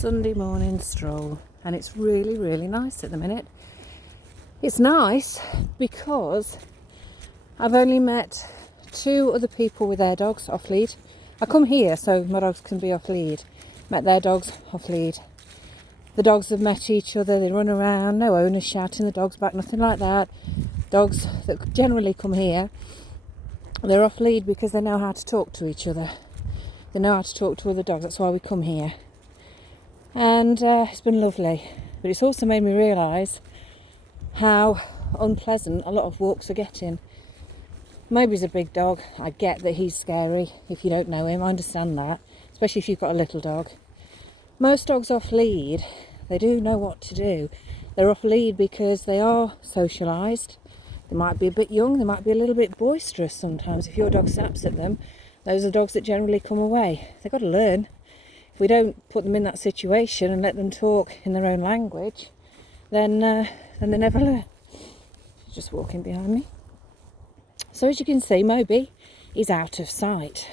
Sunday morning stroll, and it's really, really nice at the minute. It's nice because I've only met 2 other people with their dogs off lead. I come here so my dogs can be off lead. Met their dogs off lead. The dogs have met each other, they run around, no owners shouting the dogs back, nothing like that. Dogs that generally come here, they're off lead because they know how to talk to each other. They know how to talk to other dogs, that's why we come here. And it's been lovely, but it's also made me realise how unpleasant a lot of walks are getting. Moby's a big dog. I get that he's scary if you don't know him, I understand that, especially if you've got a little dog. Most dogs off lead, they do know what to do. They're off lead because they are socialised. They might be a bit young, they might be a little bit boisterous sometimes. If your dog snaps at them, those are dogs that generally come away. They've got to learn. If we don't put them in that situation and let them talk in their own language, then they never learn. She's just walking behind me. So as you can see, Moby is out of sight.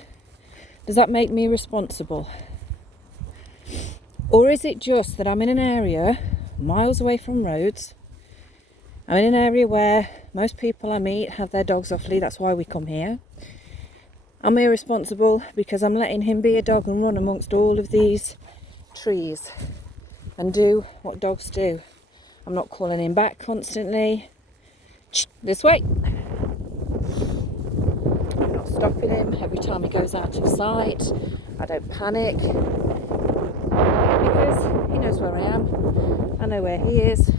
Does that make me responsible? Or is it just that I'm in an area miles away from roads? I'm in an area where most people I meet have their dogs off lead, that's why we come here. I'm irresponsible because I'm letting him be a dog and run amongst all of these trees and do what dogs do. I'm not calling him back constantly. This way. I'm not stopping him every time he goes out of sight. I don't panic because he knows where I am. I know where he is.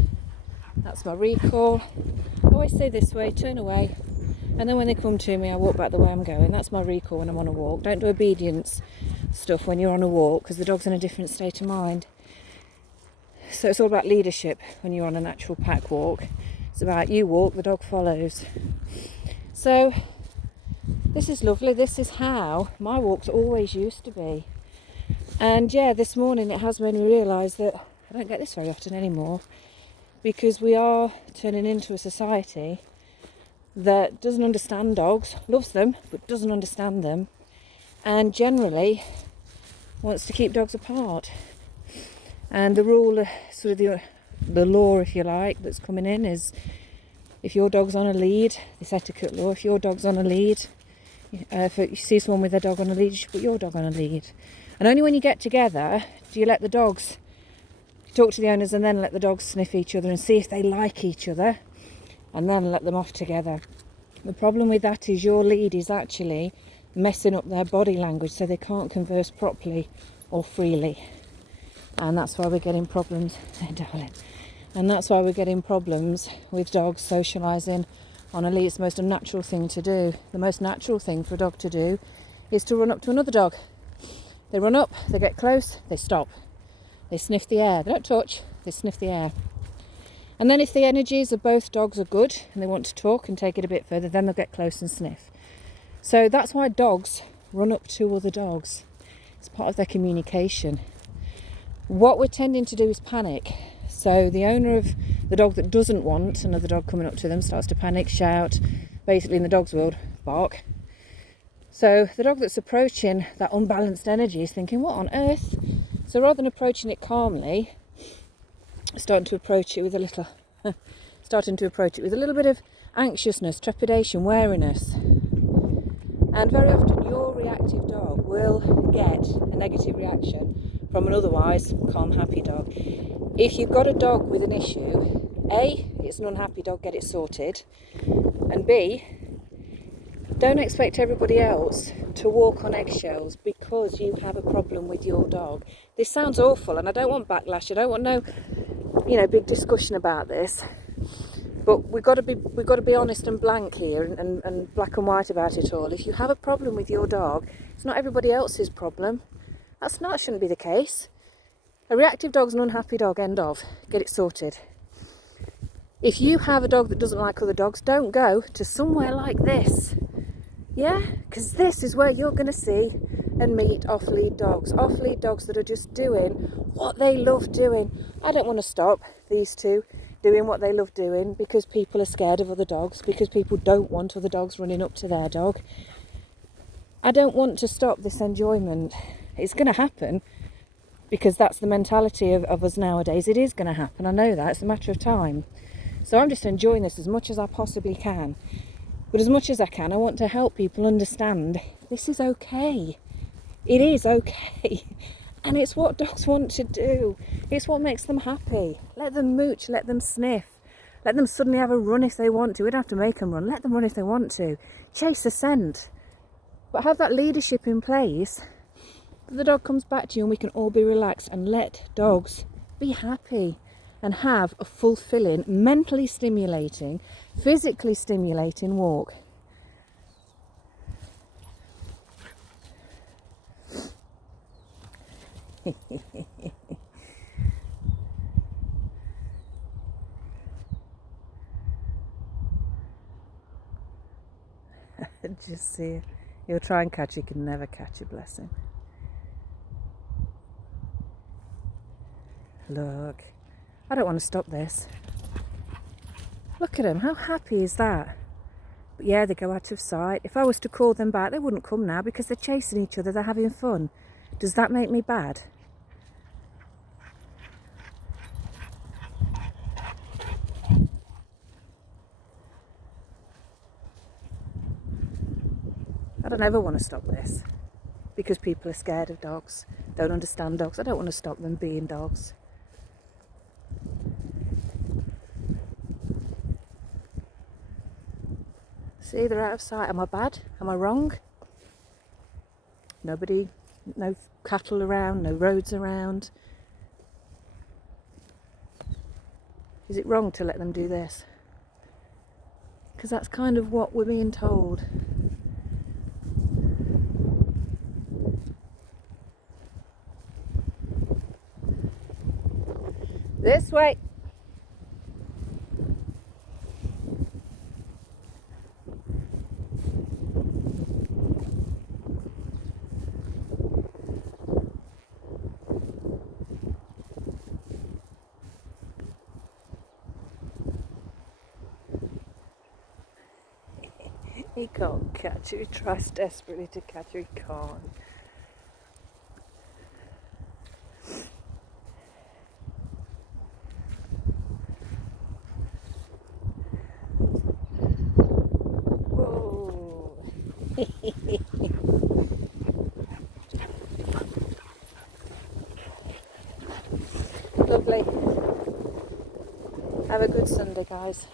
That's my recall. I always say this way, turn away. And then when they come to me, I walk back the way I'm going. That's my recall when I'm on a walk. Don't do obedience stuff when you're on a walk because the dog's in a different state of mind. So it's all about leadership when you're on an actual pack walk. It's about you walk, the dog follows. So this is lovely. This is how my walks always used to be. And yeah, this morning it has made me realise that I don't get this very often anymore because we are turning into a society that doesn't understand dogs, loves them, but doesn't understand them, and generally wants to keep dogs apart. And the rule, sort of the law, if you like, that's coming in is if your dog's on a lead, this etiquette law, if your dog's on a lead, if you see someone with their dog on a lead, you should put your dog on a lead. And only when you get together do you let the dogs talk to the owners and then let the dogs sniff each other and see if they like each other, and then let them off together. The problem with that is your lead is actually messing up their body language so they can't converse properly or freely. And that's why we're getting problems, darling. And that's why we're getting problems with dogs socialising on a lead. It's the most unnatural thing to do. The most natural thing for a dog to do is to run up to another dog. They run up, they get close, they stop. They sniff the air. They don't touch, they sniff the air. And then if the energies of both dogs are good and they want to talk and take it a bit further, then they'll get close and sniff. So that's why dogs run up to other dogs. It's part of their communication. What we're tending to do is panic. So the owner of the dog that doesn't want another dog coming up to them starts to panic, shout, basically in the dog's world, bark. So the dog that's approaching that unbalanced energy is thinking, what on earth? So rather than approaching it calmly, starting to approach it with a little bit of anxiousness, trepidation, wariness. And very often your reactive dog will get a negative reaction from an otherwise calm, happy dog. If you've got a dog with an issue, A, it's an unhappy dog, get it sorted. And B, don't expect everybody else to walk on eggshells because you have a problem with your dog. This sounds awful and I don't want backlash, I don't want no big discussion about this, but we've got to be honest and blank here and black and white about it all. If you have a problem with your dog, it's not everybody else's problem. That shouldn't be the case. A reactive dog's an unhappy dog, end of. Get it sorted. If you have a dog that doesn't like other dogs, don't go to somewhere like this. Yeah, because this is where you're going to see and meet off-lead dogs that are just doing what they love doing. I don't want to stop these two doing what they love doing because people are scared of other dogs, because people don't want other dogs running up to their dog. I don't want to stop this enjoyment. It's going to happen, because that's the mentality of us nowadays. It is going to happen, I know that, it's a matter of time. So I'm just enjoying this as much as I possibly can. But as much as I can, I want to help people understand this is okay. It is okay. And it's what dogs want to do. It's what makes them happy. Let them mooch, let them sniff. Let them suddenly have a run if they want to. We don't have to make them run. Let them run if they want to. Chase a scent. But have that leadership in place. The dog comes back to you and we can all be relaxed and let dogs be happy and have a fulfilling, mentally stimulating, physically stimulating walk. Just see it. He'll try and catch you, can never catch you, bless him. Look, I don't want to stop this. Look at him, how happy is that? But yeah, they go out of sight. If I was to call them back, they wouldn't come now because they're chasing each other, they're having fun. Does that make me bad? I don't ever want to stop this because people are scared of dogs, don't understand dogs. I don't want to stop them being dogs. See, they're out of sight. Am I bad? Am I wrong? Nobody, no cattle around, no roads around. Is it wrong to let them do this? Because that's kind of what we're being told. This way. He can't catch you. He tries desperately to catch you. He can't. Whoa. Lovely. Have a good Sunday, guys.